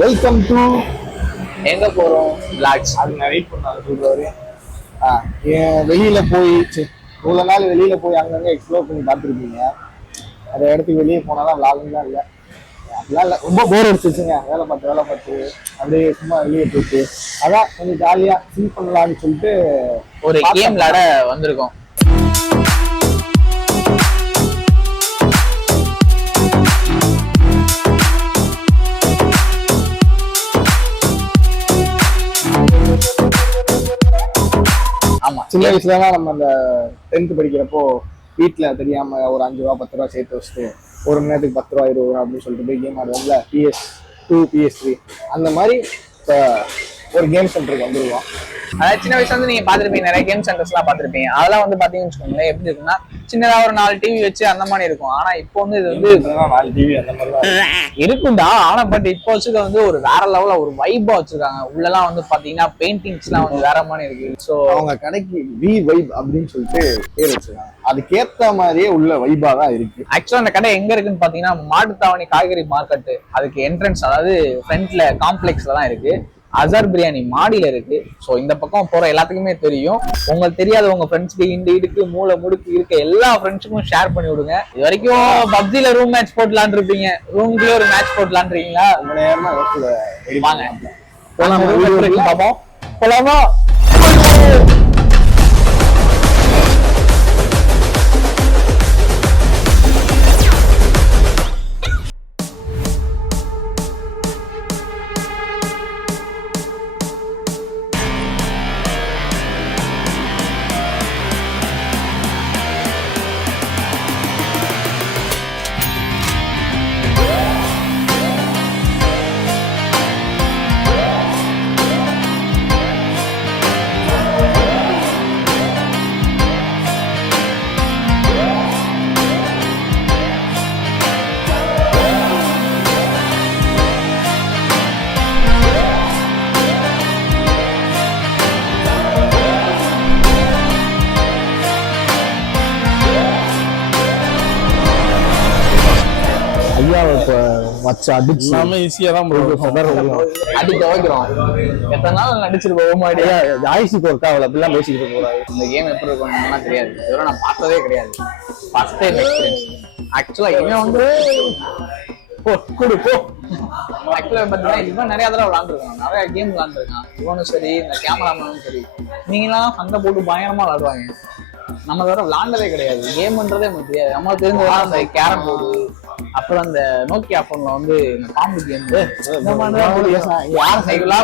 Welcome to எங்க போறோம்? Blocks அது நான் வெயிட் பண்ணாரு சொல்றாரு வெளியில போய் இவ்வளவு நாள் வெளியில போய் அங்கங்க எக்ஸ்ப்ளோர் பண்ணி பார்த்துருப்பீங்க அந்த இடத்துக்கு வெளியே போனாதான் விளாகுலாம் இல்லை. அப்படிலாம் இல்லை. ரொம்ப போர் அடிச்சிச்சுங்க வேலை பார்த்து வேலை பார்த்து அப்படியே சும்மா வெளியே போயிட்டு. அதான் கொஞ்சம் ஜாலியா ஃபீல் பண்ணலாம்னு சொல்லிட்டு ஒரு. கேம் விளையாட வந்திருக்கோம். சின்ன வயசுலலாம் நம்ம அந்த டென்த் படிக்கிறப்போ வீட்டில் தெரியாம ஒரு அஞ்சு ரூபா பத்து ரூபா சேர்த்து வச்சுட்டு ஒரு மணி நேரத்துக்கு பத்து ரூபா இருபது ரூபா அப்படின்னு சொல்லிட்டு போய் கேம் ஆடுவோம்ல. பிஎஸ் டூ பிஎஸ் த்ரீ அந்த மாதிரி இப்போ ஒரு கேம் சென்டருக்கு வந்துருவோம். அதாவது சின்ன வயசுல வந்து நீங்க பாத்திருப்பீங்க நிறைய கேம் சென்டர்ஸ் எல்லாம் பாத்திருப்பீங்க அதெல்லாம் வந்து பாத்தீங்கன்னு வச்சுக்கோங்களேன் எப்படி இருக்குன்னா சின்னதா ஒரு நாலு டிவி வச்சு அந்த மாதிரி இருக்கும். ஆனா இப்போ வந்து இது வந்து நாலு டிவி அந்த மாதிரிலாம் இருக்கும்டா. ஆனா பட் இப்போ வச்சுக்க வந்து ஒரு வேற லெவல்ல ஒரு வைபா வச்சிருக்காங்க. உள்ளலாம் வந்து பாத்தீங்கன்னா பெயிண்டிங்ஸ் எல்லாம் வந்து வேற மாதிரி இருக்கு. சோ அவங்க கடைக்கு வி வைப் அப்படின்னு சொல்லிட்டு பேர் வச்சிருக்காங்க. அதுக்கேத்த மாதிரியே உள்ள வைபா தான் இருக்கு. ஆக்சுவலா அந்த கடை எங்க இருக்குன்னு பாத்தீங்கன்னா மாட்டுத்தாவணி காய்கறி மார்க்கெட் அதுக்கு என்ட்ரன்ஸ் அதாவது ஃப்ரண்ட்ல காம்ப்ளெக்ஸ்ல தான் இருக்கு. அசார் பிரியாணி மாடியில இருக்கு. சோ இந்த பக்கம் போற எல்லாத்துக்குமே தெரியும். உங்களுக்கு தெரியாத உங்க ஃப்ரெண்ட்ஸ்க்கு இந்த இடுக்கு மூளை முடுக்கு இருக்க எல்லா ஃப்ரெண்ட்ஸுக்கும் ஷேர் பண்ணி விடுங்க. இது வரைக்கும் பப்ஜில ரூம் மேட்ச் போட்டு இருக்கீங்க ரூம்குள்ளே ஒரு மேட்ச் போட்டு இருக்கீங்களா வாங்க. போலாமா? போலாமா? ஐயாவை இப்ப வச்சு அடிச்சு எல்லாமே ஈஸியா தான். அடி துவைக்கிறோம் எத்தனை நாள் நடிச்சிருக்கோம் ஓமாடியா ஜாய்ஸுக்கு ஒர்க் ஆகல. அப்படிலாம் பேசிக்கிட்டு கூடாது. இந்த கேம் எப்படி இருக்கும்லாம் தெரியாது. இதோட நான் பார்த்ததே கிடையாது. ஃபர்ஸ்ட் டைம் எக்ஸ்பீரியன்ஸ் ஆக்சுவலா இவன் வந்து போ குடு போ. ஆக்சுவலா பார்த்தீங்கன்னா இவன் நிறைய தடவை விளாண்டுருக்கான். நிறைய கேம் விளாண்டுருக்கான். இவனும் சரி இந்த கேமராமேனும் சரி. நீங்களாம் சண்டை போட்டு பயங்கரமா விளாடுவாங்க. நம்ம தவிர விளாண்டதே கிடையாது. கேம்ன்றதே நமக்கு தெரியாது. நம்மளுக்கு தெரிஞ்சதெல்லாம் அந்த கேரம் போர்டு அப்புறம் அந்த நோக்கியா போன்ல வந்து இந்த பாம்பு கேம் இந்த மாதிரி தான் தெரியும். யாரும் சைக்கிள்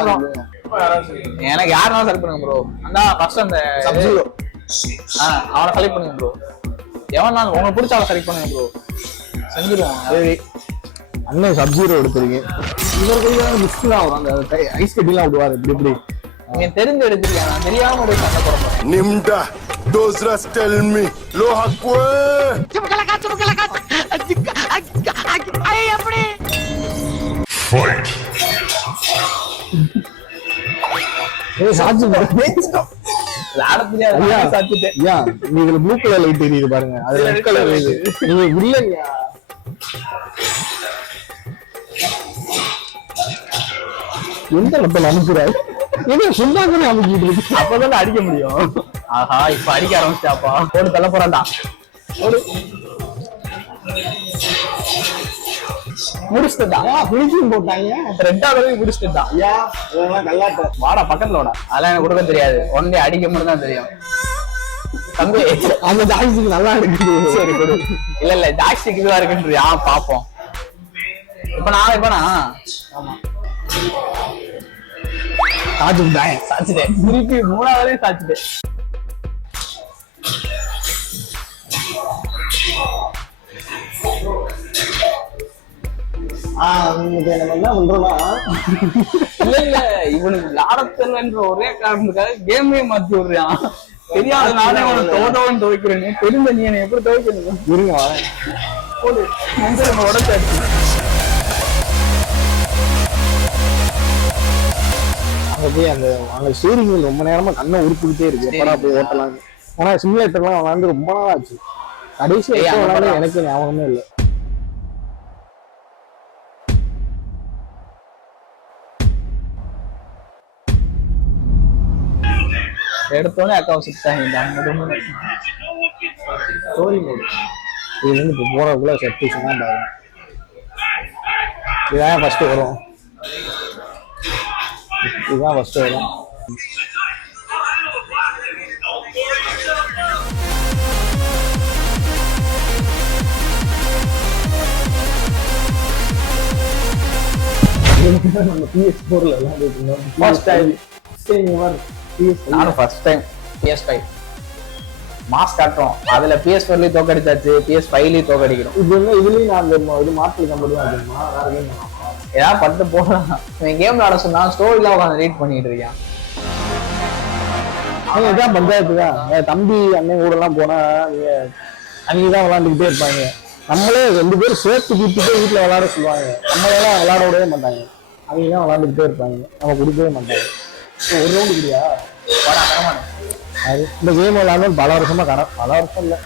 எனக்கு யாருனாலும் செலக்ட் பண்ணுங்க ப்ரோ அந்த ஃபர்ஸ்ட் அந்த அவனை செலக்ட் பண்ணுங்க ப்ரோ எவனாலும் உங்களுக்கு பிடிச்ச அவனை செலக்ட் பண்ணுங்க ப்ரோ செஞ்சிருவோம் சரி. அண்ணன் சப்ஜீரோ எடுத்துருங்க இவர் கையில மிக்ஸ் தான் வரும். அந்த ஐஸ் கட்டிலாம் விடுவாரு. இப்படி இப்படி. நீங்க தெரிஞ்சு எடுத்துருக்கேன் நான் தெரியாம ஒரு சண்டை போட போறேன். Nimda, those rats tell me, lo hakwe. நீ இதுல ப்ளூ கலர் லைட் தெரியுது பாருங்க. அது ரெட் கலர் இது. நீங்க இல்லைங்க எந்த லப்பல் அனுப்புறாரு என்ன சொன்னாங்கன்னு அமுக்கிட்டு இருக்கு? அப்பதான் அடிக்க முடியும். ஆஹா இப்ப அடிக்க ஆரம்பிச்சாப்பா போட்டு தள்ள போறான்டா. ஓடு முடிச்சுட்டா பிடிச்சும் போட்டாங்க. ரெண்டாவது முடிச்சுட்டா ஐயா அதெல்லாம் கல்லாட்ட வாடா பக்கத்துல வாடா. அதெல்லாம் எனக்கு கொடுக்க தெரியாது. ஒன்லி அடிக்க மட்டும் தான் தெரியும். தம்பி. அந்த ஜாய்ஸுக்கு நல்லா இருக்குது சரி கொடு. இல்ல இல்ல ஜாக்ஸ்டிக் இதுவா இருக்குன்றியா? பாப்போம். இப்ப நான் இப்ப நான். சார்ஜ் தாய் சாச்சிட்டேன் திருப்பி மூணாவதே சாச்சிட்டேன் இல்ல இல்ல இவனுக்கு விளையாடத்தலன்ற ஒரே காரணத்துக்காக கேமே மாத்தி விடுறான். தெரியாத நானே அவனை தோதவன் துவைக்கிறேன்னு தெரிஞ்ச நீ என்னை எப்படி துவைக்கணும் இருங்க போடு. நம்ம உடச்சாச்சு. போய் அந்த அங்க ஸ்டீரிங் ரொம்ப நேரமா கண்ணை உருப்பிக்கிட்டே இருக்கு. எப்படா போய் ஓட்டலாம் ஆனா சிமுலேட்டர்லாம் விளாண்டு ரொம்ப நாள் ஆச்சு கடைசி. எனக்கு ஞாபகமே இல்லை. எடுத்தோடனே அக்காவை சுத்தாங்க ஸ்டோரி மோடு இது வந்து இப்போ போகிறதுக்குள்ள பாருங்க இதுதான் ஃபர்ஸ்ட் வரும் இதுதான் ஃபர்ஸ்ட் வரும் நம்ம பிஎஸ் போர்ல இருந்தோம். பிஎஸ் நானும் first time PS five mass காட்டுறோம். அதுல பிஎஸ் ஃபோர்லயும் தோக்கடிச்சாச்சு. பிஎஸ் ஃபைவ்லயும் தோக்கடிக்கிறோம். இது வந்து இதுலயும் நான் அந்த இது மாற்று கம்பெனி தெரியுமா வேற கேம் ஏதாவது பட்டு போகலாம் இவன் கேம் விளாட சொன்னா ஸ்டோரிலாம் உட்காந்து ரீட் பண்ணிட்டு இருக்கான். அவங்க இதான் பஞ்சாயத்து தான் என் தம்பி அண்ணன் கூட எல்லாம் போனா அவங்க அவங்க தான் விளாண்டுக்கிட்டே இருப்பாங்க. நம்மளே ரெண்டு பேரும் சேர்த்து கூப்பிட்டு வீட்டுல விளையாட சொல்லுவாங்க. நம்மளெல்லாம் விளையாட விடவே மாட்டாங்க. அவங்க தான் விளையாண்டுக்கிட்டே இருப்பாங்க. நம்ம கொடுக்கவே மாட்டாங்க. ஒரு ரவுண்டு குடியா அது இந்த கேம் விளையாடணும் பல வருஷமா கட பல வருஷம் இல்லை.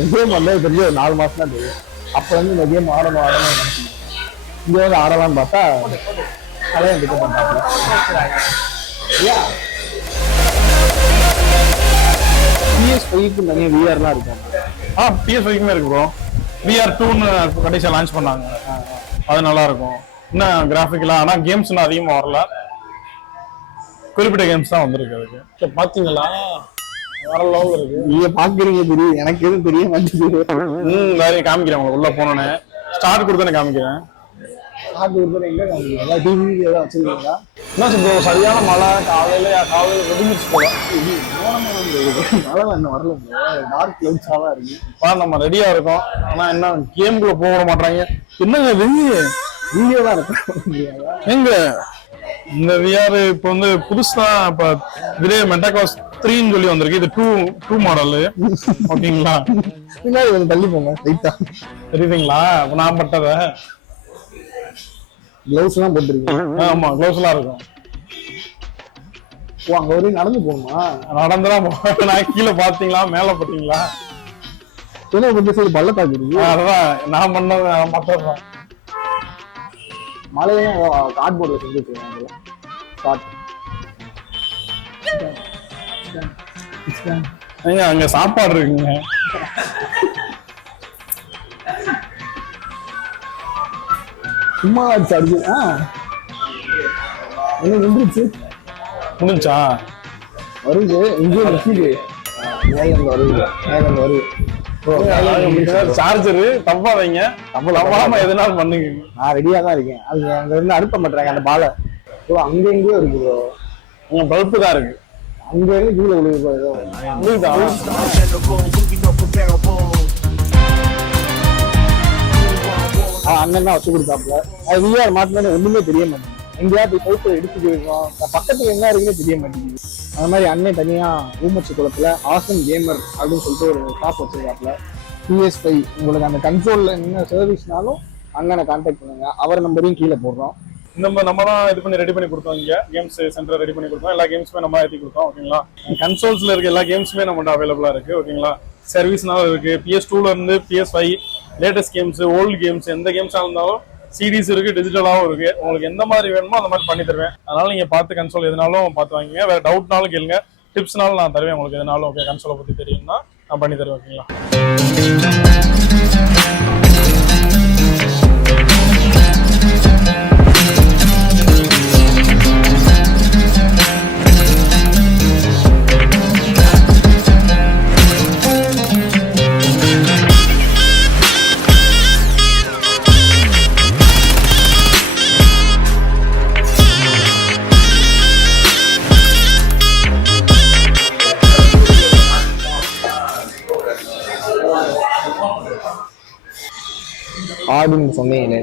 என் கேம் வந்தது தெரிஞ்சு ஒரு நாலு மாசம் தான் தெரியும். அப்போ வந்து இந்த கேம் ஆடணும் ஆடணும் நினைச்சேன். இங்க வந்து ஆடலாம்னு பார்த்தா மாட்டாங்க ஏன் பிஎஸ் ஃபைவ்க்கு தனியாக விஆர்லாம் இருக்கும் ஆ பிஎஸ் வரைக்குமே இருக்கு ப்ரோ விஆர் டூன்னு கடைசியாக லான்ச் பண்ணாங்க. அது நல்லா இருக்கும். இன்னும் கிராஃபிக்கலாக ஆனால் கேம்ஸ் இன்னும் அதிகமாக வரல. குறிப்பிட்ட கேம்ஸ் தான் வந்திருக்கு அதுக்கு. சரி, பாத்தீங்களா வேற லெவல் இருக்கு. நீங்க பாக்குறீங்க தெரியும். எனக்கு எதுவும் தெரிய மாட்டேங்குது. ம் வேற காமிக்கிறேன் உங்களுக்கு உள்ள போனோன்னே. ஸ்டார்ட் கொடுத்தனே காமிக்கிறேன். ஆட்டு ஒருத்தர் எங்க காமிக்கிறீங்களா டிவி ஏதாவது வச்சிருக்கீங்களா? என்ன ப்ரோ சரியான மழை காலையில காலையில வெடிஞ்சிச்சு போல. மழை என்ன வரல டார்க் கிளவுட்ஸா தான் இருக்கு. நம்ம ரெடியா இருக்கோம். ஆனா என்ன கேம்குள்ள போக விட மாட்டாங்க என்னங்க வெளியே வீடியோ தான் இருக்கு. எங்க? இந்த விஆர் இப்போ வந்து புதுசா இப்ப இதே மெட்டாகாஸ் த்ரீன்னு சொல்லி வந்திருக்கு. இது டூ டூ மாடல் ஓகேங்களா? பின்னாடி கொஞ்சம் தள்ளி போங்க. ரைட்டா தெரியுதுங்களா? நான் பட்டத. கிளவுஸ் எல்லாம் போட்டுருக்கீங்க. ஆமா க்ளோஸ் எல்லாம் இருக்கும். ஓ அங்க வரையும் நடந்து போகணுமா? போவேன். நான் கீழே பாத்தீங்களா மேல பாத்தீங்களா என்ன கொஞ்சம் சைடு பள்ளத்தாக்கு அதான். நான் பண்ணது நான் மழையெல்லாம் கார்ட்போர்ட்ல செஞ்சு வச்சிருக்காங்க காட் ஏங்க அங்க சாப்பாடு இருக்குங்க. சும்மா அடிச்சு ஆ. என்ன நின்றுச்சு முடிஞ்சா வருது. மேலேருந்து வருது வருது. மேலேருந்து நிக்குது. சார்ஜரு தப்பா வைங்க தப்பாம எதுனாலும் பண்ணுங்க. நான் ரெடியா தான் இருக்கேன். அது அங்க இருந்து அனுப்ப மாட்டாங்க அந்த பாலை. ப்ரோ அங்க எங்கேயோ இருக்கு ப்ரோ உங்க பல்பு தான் இருக்கு. அங்க இருந்து கீழே அவன் அண்ணன் தான் வச்சு கொடுத்தாப்புல. அது விஆர் மாட்டினது ஒண்ணுமே தெரிய மாட்டேங்குது. எங்கேயாவது போட்டோ எடுத்துட்டு இருக்கோம். பக்கத்துல என்ன இருக்குன்னு தெரிய மாட்டேங்குது. அந்த மாதிரி அண்ணன் தனியா ஊமச்சி குளத்துல ஆசன் கேமர் அப்படின்னு சொல்லிட்டு ஒரு ஷாப் வச்சிருக்காப்புல. பிஎஸ் ஃபைவ் உங்களுக்கு அந்த கன்சோல்ல என்ன சர்வீஸ்னாலும் அங்கே கான்டாக்ட் பண்ணுங்க. அவர் நம்பரையும் கீழே போடுறோம். நம்ம நம்ம தான் இது பண்ணி ரெடி பண்ணி கொடுத்தோம் இங்க. கேம்ஸ் சென்டர் ரெடி பண்ணி கொடுத்தோம். எல்லா கேம்ஸுமே நம்ம ஏற்றி கொடுத்தோம் ஓகேங்களா கன்சோல்ஸ்ல இருக்க எல்லா கேம்ஸுமே நம்மகிட்ட அவைலபிளா இருக்கு ஓகேங்களா சர்வீஸ்னாலும் இருக்கு. பிஎஸ் டூல இருந்து PS five latest games old games எந்த கேம்ஸா இருந்தாலும் சிடிஸ் இருக்கு டிஜிட்டலாகவும் இருக்கு. உங்களுக்கு எந்த மாதிரி வேணுமோ அந்த மாதிரி பண்ணி தருவேன். அதனால நீங்க பார்த்து கன்சோல் எதுனாலும் பார்த்து வாங்கிங்க வேற டவுட்னாலும் கேளுங்க. டிப்ஸ்னாலும் நான் தருவேன் உங்களுக்கு எதுனாலும் ஓகே கன்சோலை பத்தி தெரியும்னா நான் பண்ணி தருவேன் ஓகேங்களா ஆடுன்னு சொன்னீங்களே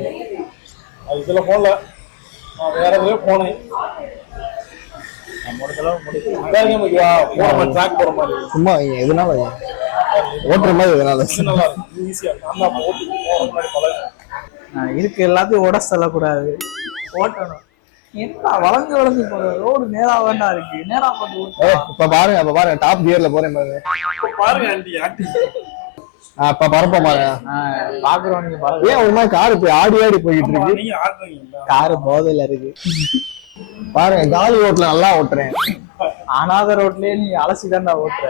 அது இதுல போகல நான் வேற எதுலயோ போனேன். சும்மா எதனால. ஓட்டுற மாதிரி எதனால? இருக்கு. எல்லாத்தையும் உட சொல்லக்கூடாது. ஓட்டணும். என்ன வளைஞ்சு வளைஞ்சு போற? ரோடு நேரா வேண்டா இருக்கு. நேரா போட்டு இப்ப பாருங்க இப்ப பாருங்க. டாப் கியர்ல போறேன் பாருங்க. பாருங்க ஆண்டி ஆண்டி. ஆ, இப்ப பரப்ப பாருங்க பாக்குறோம் நீங்க பரவாயில்ல ஏன் ஒரு மாதிரி கார் இப்ப ஆடி ஆடி போயிட்டு இருக்கு? காரு போதையில இருக்கு. பாருங்க காலி ஓட்டுல நல்லா ஓட்டுறேன். அனாத ரோட்லயே நீ அலசி ஓட்டுற.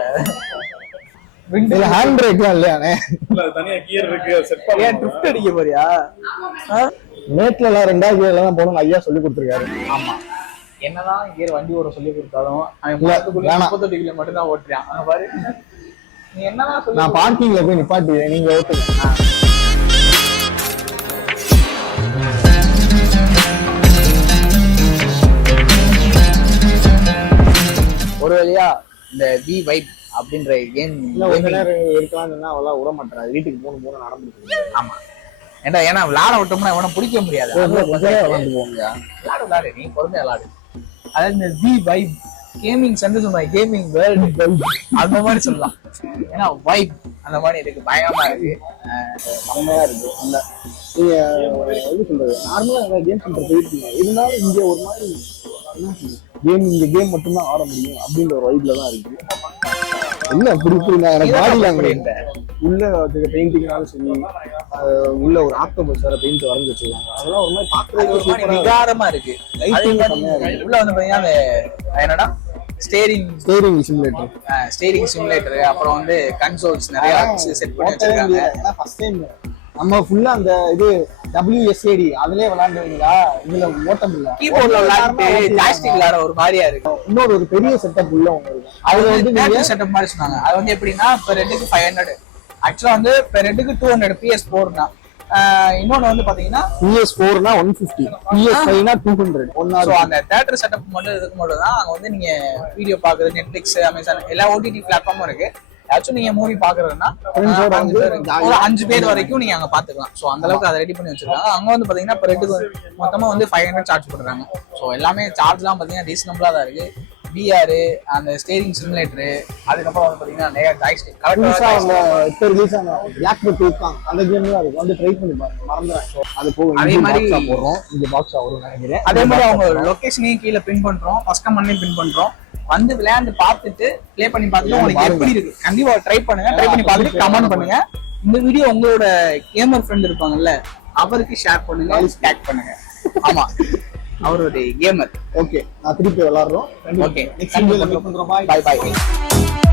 இதுல ஹேண்ட் பிரேக்லாம் இல்லையானே தனியா கியர் இருக்கு செட் ஏன் ட்ரிஃப்ட் அடிக்க போறியா? ஆ? நேட்ல எல்லாம் ரெண்டாவது gear ல தான் போகணும் ஐயா சொல்லி கொடுத்துருக்காரு. ஆமா. என்னதான் கியர் வண்டி ஓட சொல்லி கொடுத்தாலும் அவன். முப்பத்தெட்டு கிலோ மட்டும் தான் ஓட்டுறான் பாரு. நான் பார்க்கிங்ல போய் நிப்பாட்டுவேன் நீங்க ஓட்டுங்க ஒரு வழியா இந்த வி வைப் அப்படின்ற கேம் இருக்கலாம்னு அவெல்லாம் விட மாட்டேன் வீட்டுக்கு மூணு மூணு நடந்துருக்கு ஆமா. ஏன்டா ஏன்னா விளாட விட்டோம்னா இவனை பிடிக்க முடியாது. விளாடு விளாடு நீ பொறுமையா விளாடு அதாவது இந்த V vibe gaming centre my gaming world அந்த மாதிரி சொல்லலாம். ஏன்னா வைப் அந்த மாதிரி இருக்கு. பயங்கரமா இருக்கு. அஹ் செம்மையா இருக்கு. இல்ல நீங்க எப்படி சொல்றது. நார்மலா கேம் சென்டர் போயிருக்கீங்க இருந்தாலும் இங்க ஒரு மாதிரி கேம் இந்த கேம் மட்டும்தான் ஆட முடியும் அப்படின்ற ஒரு வைப்ல தான் இருக்கு. இப்படி நான் எனக்கு பாடி லாங்குவேஜ் உள்ள பெயிண்டிங்னாலும் சரி உள்ள ஒரு ஆக்டோபஸ் வேற பெயிண்ட் வரைஞ்சு வச்சிருக்காங்க. அதெல்லாம் ஒரு மாதிரி அது ஒரு மாதிரி பாக்குறதுக்கு விகாரமா இருக்கு. உள்ள வந்து பாத்தீங்கன்னா என்னடா? Steering steering simulator steering simulator அப்புறம் வந்து கன்சோல்ஸ் நிறைய செட் பண்ணி வச்சிருக்காங்க. ஃபர்ஸ்ட் டைம் நம்ம ஃபுல்லா அந்த இது WSAD அதுலயே விளையாண்டுவீங்களா இதுல ஓட்ட முடியல கீபோர்ட்ல விளையாட்டு ஜாஸ்டிக் விளையாட ஒரு மாதிரியா இருக்கு. இன்னொரு ஒரு பெரிய செட்டப் உள்ள இருக்கும் அதுல வந்து நீங்க செட்டப் மாதிரி சொன்னாங்க. அது வந்து எப்படின்னா இப்போ ரெண்டுக்கு ஃபைவ் ஹண்ட்ரட் ஆக்சுவலா வந்து இப்போ ரெண்டுக்கு டூ ஹண்ட்ரட் பிஎஸ் ஆஹ் இன்னொன்னு வந்து பாத்தீங்கன்னா பிஎஸ் ஃபோர்னா ஒன் பிப்டி பிஎஸ் ஃபைவ்னா டூ ஹண்ட்ரட் ஒன் ஸோ அந்த தேட்டர் செட்டப் மட்டும் இதுக்கு மட்டும் தான் அங்க வந்து நீங்க வீடியோ பாக்குறது நெட்ஃபிளிக்ஸ் அமேசான் எல்லா ஓடிடி பிளாட்ஃபார்மும் இருக்கு. ஏதாச்சும் நீங்க மூவி பாக்குறதுன்னா ஒரு அஞ்சு பேர் வரைக்கும் நீங்க அங்க பாத்துக்கலாம் ஸோ அந்த அளவுக்கு அதை ரெடி பண்ணி வச்சிருக்காங்க. அங்க வந்து பாத்தீங்கன்னா இப்போ ரெண்டுக்கு மொத்தமா வந்து ஃபைவ் ஹண்ட்ரட் சார்ஜ் பண்றாங்க ஸோ எல்லாமே சார்ஜ்லாம் பாத்தீங்கன்னா ரீசனபிளா தான் இருக்கு. VR அந்த ஸ்டேரிங் சிமுலேட்டர் அதுக்கப்புறம் வந்து பாத்தீங்கன்னா நிறைய கரெக்டாக அந்த இப்ப ரிலீஸ் ஆன பிளாக் பட் இருக்காங்க அந்த கேம் தான் இருக்கு வந்து ட்ரை பண்ணி பாருங்க. மறந்துறேன் அது போக அதே மாதிரி- போடுறோம். இங்க பாக்ஸா வரும் நினைக்கிறேன். அதே மாதிரி அவங்க லொகேஷனையும் கீழே பின் பண்றோம். ஃபர்ஸ்ட் கமெண்ட்லயும் பின் பண்றோம். வந்து விளையாண்டு பார்த்துட்டு ப்ளே பண்ணி பார்த்துட்டு உங்களுக்கு. எப்படி இருக்கு? கண்டிப்பா ட்ரை பண்ணுங்க. ட்ரை பண்ணி பார்த்துட்டு கமெண்ட் பண்ணுங்க. இந்த வீடியோ உங்களோட கேமர் ஃப்ரெண்ட் இருப்பாங்கல்ல அவருக்கு ஷேர் பண்ணுங்க டேக் பண்ணுங்க. ஆமா. அவர் ஒரு கேமர் ஓகே நான் திருப்பி விளாடுறோம். ஓகே நெக்ஸ்ட் வீடியோல மீட் பண்றோம்? Bye bye